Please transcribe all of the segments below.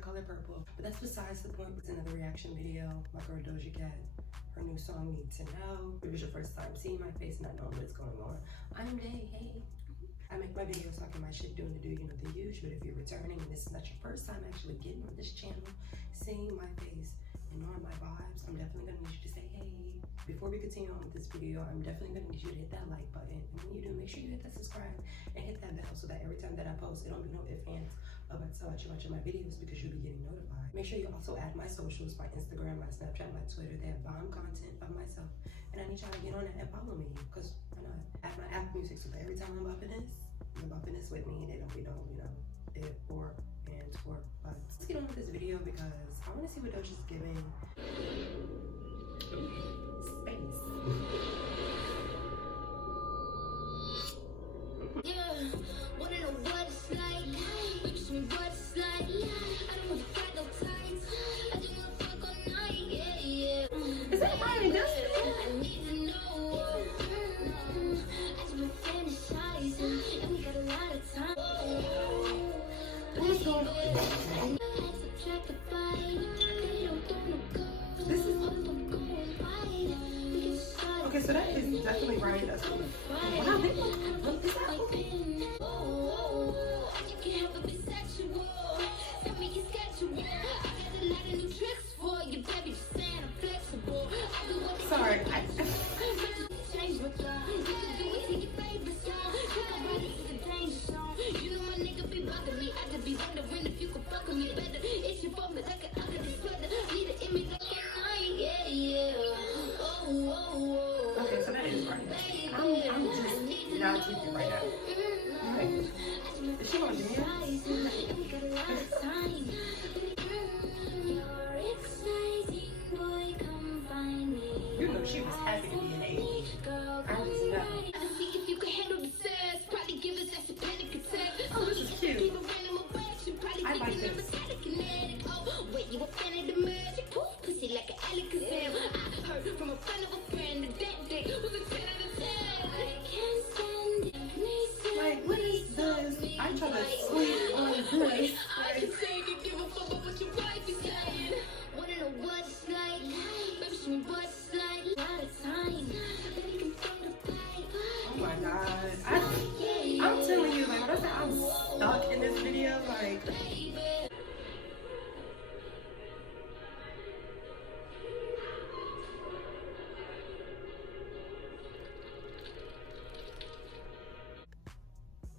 the color purple. But that's besides the point. It's another reaction video. My girl Doja Cat, her new song Need to Know. If it was your first time seeing my face, not knowing what's going on, I'm Day. Hey. I make my videos talking my shit, doing the do, you know, the huge. But if you're returning and this is not your first time actually getting on this channel, seeing my face and knowing my vibes, I'm definitely gonna need you to say hey. Before we continue on with this video, I'm definitely gonna need you to hit that like button. And when you do, make sure you hit that subscribe and hit that bell so that every time that I post, it don't be no ifs, ands about so much watching my videos, because you'll be getting notified. Make sure you also add my socials, my Instagram, my Snapchat, my Twitter. They have bomb content of myself. And I need y'all to get on it and follow me, because why not? Add my Apple Music so that every time I'm bumping this, you're bumping this with me and it don't be no, you know, if or and or buts. Let's get on with this video because I want to see what Doja's giving. Space. Yeah, wanna know what it's like? Show me what it's like. I don't want to fight no tights. I just wanna fuck all night. Yeah, yeah. Is that Ryan Dustin? I need to know. I just been fantasizing, and we got a lot of time. What's going on? This is okay, so that is definitely Ryan Dustin. Wow, they look this out. Sorry, okay, so that is Ryan Dustin. I'm just not keeping right now. Right. Is she gonna dance? You know she was happy to be an age. I just know. Oh, this is cute. I like this. You a fan of the magic? Pussy like an Alakazam. I heard from a friend of a friend that day was a 10 out of 10. I can't stand it. Like, what is this? I try to sleep on this. I can take it, give a fuck about what your wife is saying. Wanna know what it's like? Baby, show me what it's like. A lot of time. Baby, can throw the pipe. Oh my god. I'm telling you, like, when I say I'm stuck in this video, like.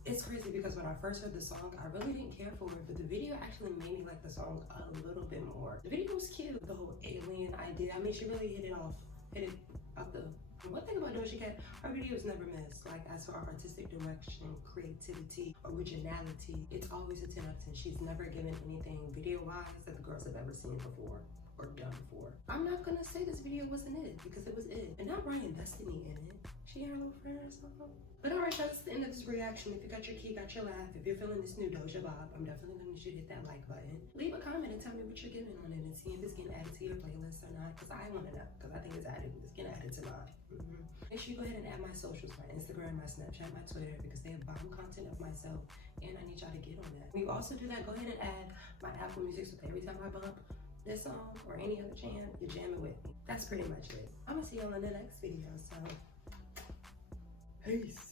It's crazy because when I first heard the song, I really didn't care for it, but the video actually made me like the song a little bit more. The video was cute. The whole alien idea, I mean, she really hit it off the. One thing about Doja Cat, her videos never miss. Like, as for artistic direction, creativity, originality, it's always a 10 out of 10. She's never given anything video-wise that the girls have ever seen before or done before. I'm not gonna say this video wasn't it, because it was it. And not Ryan Destiny in it. She had a little friend or something. But alright, that's the end of this reaction. If you got your key, got your laugh, if you're feeling this new Doja vibe, I'm definitely gonna need you to hit that like button. Leave a comment and tell me what you're giving on it and see if it's getting added to your playlist or not, because I want to know, because I think it's getting added to mine. Make sure you go ahead and add my socials, my Instagram, my Snapchat, my Twitter, because they have bomb content of myself, and I need y'all to get on that. When you also do that, go ahead and add my Apple Music so that every time I bump this song or any other jam, you're jamming with me. That's pretty much it. I'm gonna see y'all in the next video, so peace.